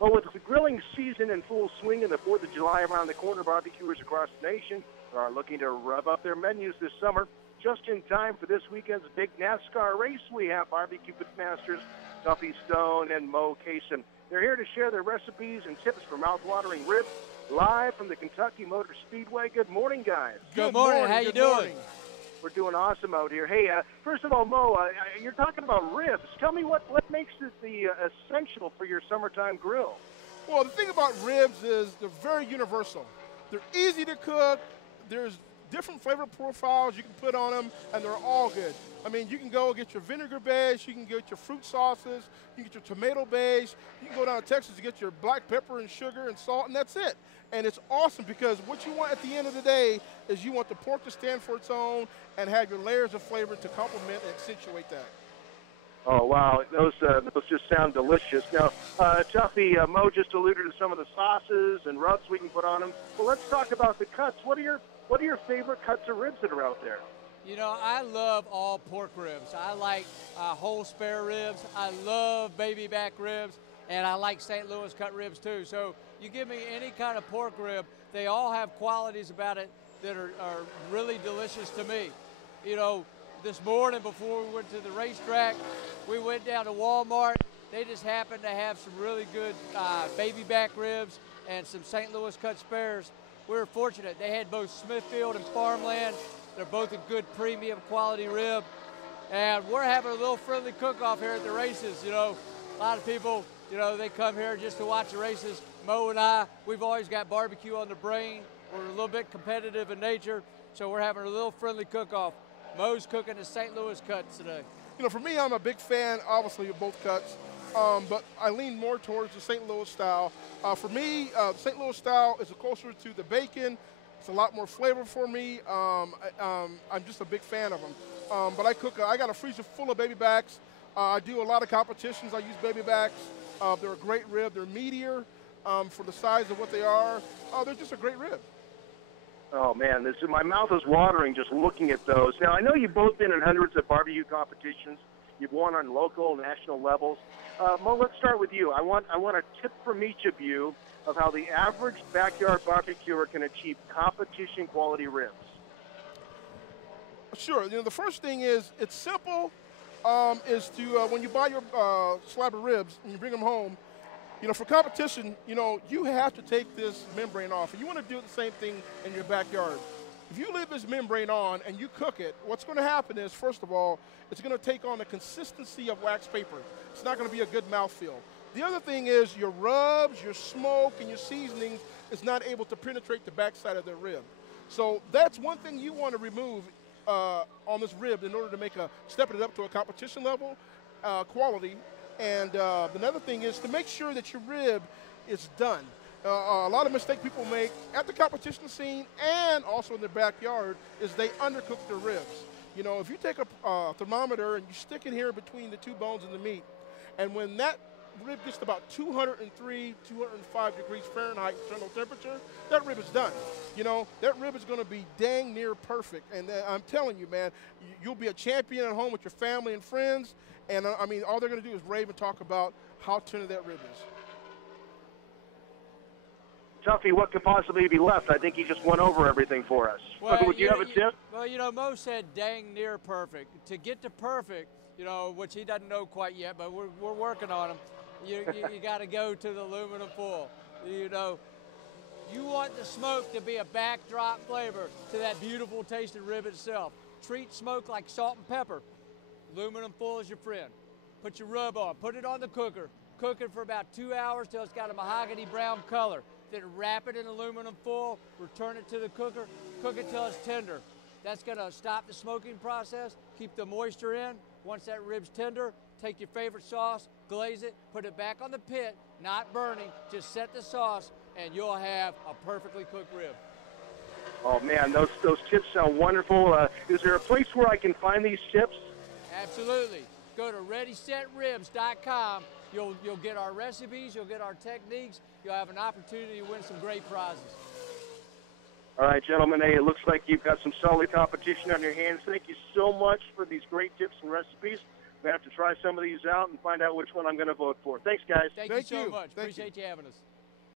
Well, with the grilling season in full swing and the 4th of July around the corner, barbecuers across the nation are looking to rev up their menus this summer. Just in time for this weekend's big NASCAR race, we have barbecue pitmasters Tuffy Stone and Moe Cason. They're here to share their recipes and tips for mouth-watering ribs live from the Kentucky Motor Speedway. Good morning, guys. Good morning. How you doing? We're doing awesome out here. Hey, first of all, Mo, you're talking about ribs. Tell me what makes it the essential for your summertime grill? Well, the thing about ribs is they're very universal. They're easy to cook. There's different flavor profiles you can put on them, and they're all good. I mean, you can go get your vinegar base, you can get your fruit sauces, you can get your tomato base, you can go down to Texas to get your black pepper and sugar and salt, and that's it. And it's awesome because what you want at the end of the day is you want the pork to stand for its own and have your layers of flavor to complement and accentuate that. Oh, wow. Those just sound delicious. Now, Tuffy, Mo just alluded to some of the sauces and rubs we can put on them. Well, let's talk about the cuts. What are your favorite cuts of ribs that are out there? You know, I love all pork ribs. I like whole spare ribs. I love baby back ribs, and I like St. Louis cut ribs too. So you give me any kind of pork rib, they all have qualities about it that are really delicious to me. You know, this morning before we went to the racetrack, we went down to Walmart. They just happened to have some really good baby back ribs and some St. Louis cut spares. We were fortunate. They had both Smithfield and Farmland. They're both a good premium quality rib. And we're having a little friendly cook-off here at the races. You know, a lot of people, you know, they come here just to watch the races. Mo and I, we've always got barbecue on the brain. We're a little bit competitive in nature, so we're having a little friendly cook-off. Mo's cooking the St. Louis cuts today. You know, for me, I'm a big fan, obviously, of both cuts, but I lean more towards the St. Louis style. For me, St. Louis style is closer to the bacon. It's a lot more flavor for me. I'm just a big fan of them. But I got a freezer full of baby backs. I do a lot of competitions. I use baby backs. They're a great rib. They're meatier for the size of what they are. They're just a great rib. Oh, man, my mouth is watering just looking at those. Now, I know you've both been in hundreds of barbecue competitions. You've won on local, national levels. Mo, let's start with you. I want a tip from each of you of how the average backyard barbecuer can achieve competition-quality ribs. Sure. You know, the first thing is, it's simple, is to, when you buy your slab of ribs and you bring them home, you know, for competition, you know, you have to take this membrane off. And you want to do the same thing in your backyard. If you leave this membrane on and you cook it, what's going to happen is, first of all, it's going to take on the consistency of wax paper. It's not going to be a good mouthfeel. The other thing is your rubs, your smoke, and your seasonings is not able to penetrate the backside of the rib. So that's one thing you want to remove on this rib in order to step it up to a competition level quality. And another thing is to make sure that your rib is done. A lot of mistakes people make at the competition scene and also in their backyard is they undercook their ribs. You know, if you take a thermometer and you stick it here between the two bones and the meat, and when that rib gets to about 203, 205 degrees Fahrenheit internal temperature, that rib is done. You know, that rib is going to be dang near perfect. And I'm telling you, man, you'll be a champion at home with your family and friends. And I mean, all they're going to do is rave and talk about how tender that rib is. Tuffy, what could possibly be left? I think he just went over everything for us. Well, Would you have a tip? Well, you know, Mo said dang near perfect. To get to perfect, you know, which he doesn't know quite yet, but we're working on him. You got to go to the aluminum foil. You know, you want the smoke to be a backdrop flavor to that beautiful tasting rib itself. Treat smoke like salt and pepper. Aluminum foil is your friend. Put your rub on, put it on the cooker. Cook it for about 2 hours till it's got a mahogany brown color. Then wrap it in aluminum foil, return it to the cooker, cook it till it's tender. That's gonna stop the smoking process, keep the moisture in. Once that rib's tender, take your favorite sauce, glaze it, put it back on the pit, not burning, just set the sauce, and you'll have a perfectly cooked rib. Oh man, those tips sound wonderful. Is there a place where I can find these tips? Absolutely. Go to ReadySetRibs.com. You'll get our recipes, you'll get our techniques, you'll have an opportunity to win some great prizes. All right, gentlemen, hey, it looks like you've got some solid competition on your hands. Thank you so much for these great tips and recipes. I'm going to have to try some of these out and find out which one I'm going to vote for. Thanks, guys. Thank you so much. Thank you. Appreciate you having us.